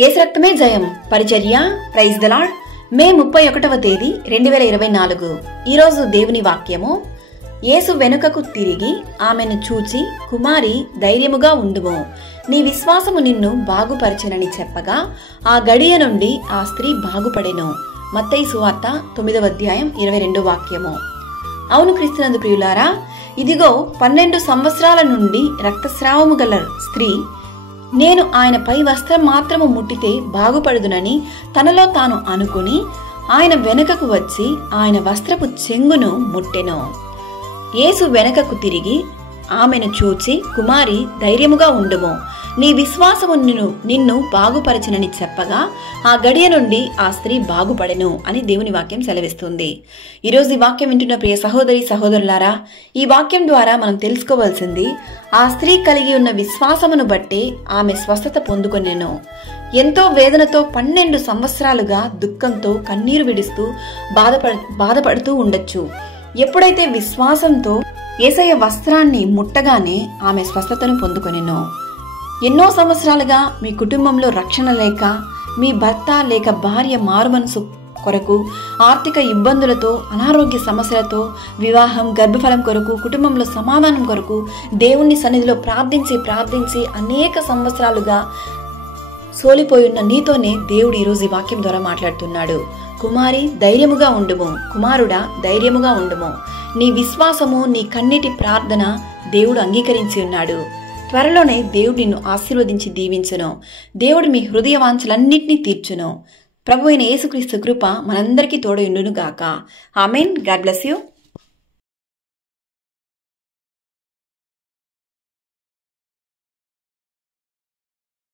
యేసు రక్తమే జయం పరిచర్య ప్రైజ్ ది లార్డ్. మే 31వ తేదీ 2024. ఈరోజు దేవుని వాక్యము. యేసు వెనుకకు తిరిగి ఆమెను చూచి, కుమారి ధైర్యముగా ఉండుము, నీ విశ్వాసము నిన్ను బాగుపరచెనని చెప్పగా ఆ గడియ నుండి ఆ స్త్రీ బాగుపడెను. మత్తయి సువార్త 9వ అధ్యాయం 22వ వాక్యము. అవును క్రీస్తునందు ప్రియులారా, ఇదిగో 12 సంవత్సరాల నుండి రక్తస్రావము గల స్త్రీ నేను ఆయన పై వస్త్రం మాత్రము ముట్టితే బాగుపడుదునని తనలో తాను అనుకుని ఆయన వెనుకకు వచ్చి ఆయన వస్త్రపు చెంగును ముట్టెను. యేసు వెనుకకు తిరిగి ఆమెను చూచి, కుమారి ధైర్యముగా ఉండుము, నీ విశ్వాసము నిన్ను బాగుపరచునని చెప్పగా ఆ గడియ నుండి ఆ స్త్రీ బాగుపడెను అని దేవుని వాక్యం సెలవిస్తుంది. ఈరోజు ఈ వాక్యం వింటున్న ప్రియ సహోదరి సహోదరులారా, ఈ వాక్యం ద్వారా మనం తెలుసుకోవాల్సింది, ఆ స్త్రీ కలిగి ఉన్న విశ్వాసమును బట్టే ఆమె స్వస్థత పొందుకొనెను. ఎంతో వేదనతో 12 సంవత్సరాలుగా దుఃఖంతో కన్నీరు విడుస్తూ బాధపడుతూ ఉండొచ్చు. ఎప్పుడైతే విశ్వాసంతో యేసయ్య వస్త్రాన్ని ముట్టగానే ఆమె స్వస్థతను పొందుకొనెను. ఎన్నో సంవత్సరాలుగా మీ కుటుంబంలో రక్షణ లేక, మీ భర్త లేక భార్య మారుమనసు కొరకు, ఆర్థిక ఇబ్బందులతో, అనారోగ్య సమస్యలతో, వివాహం గర్భఫలం కొరకు, కుటుంబంలో సమాధానం కొరకు దేవుని సన్నిధిలో ప్రార్థించి అనేక సంవత్సరాలుగా సోలిపోయున్న నీతోనే దేవుడు ఈరోజు ఈ వాక్యం ద్వారా మాట్లాడుతున్నాడు. కుమారి ధైర్యముగా ఉండుము, కుమారుడా ధైర్యముగా ఉండుము, నీ విశ్వాసము నీ కన్నీటి ప్రార్థన దేవుడు అంగీకరించి ఉన్నాడు. త్వరలోనే దేవుడు నిన్ను ఆశీర్వదించి దీవించును. దేవుడు మీ హృదయ వాంఛలన్నింటినీ తీర్చును. ప్రభు అయిన యేసుక్రీస్తు కృప మనందరికీ తోడయుండును గాక. ఆమేన్. God bless you.